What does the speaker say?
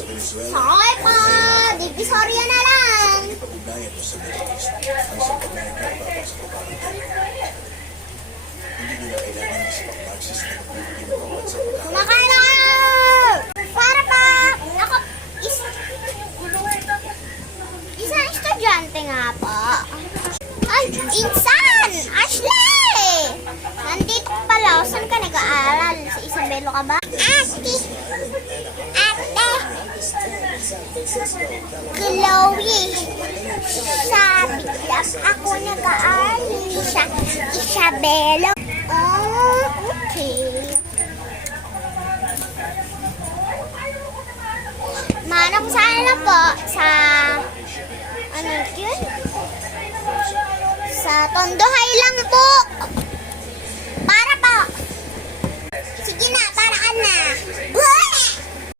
Sakay pa! Divisoria na lang! Sumakay na kayo! Para pa! Ako, isang estudyante nga po. Ay, insan! Ashley! Nandito ka pala. Saan ka nag-aaral? Sa Isabelo ka ba? Ate! Chloe! Sabi lang ako nag-aaral sa Isabelo. Oh, okay. Manong sana po sa ano yun? Sa Tondohay lang po. Para po. Sige na, paraan na.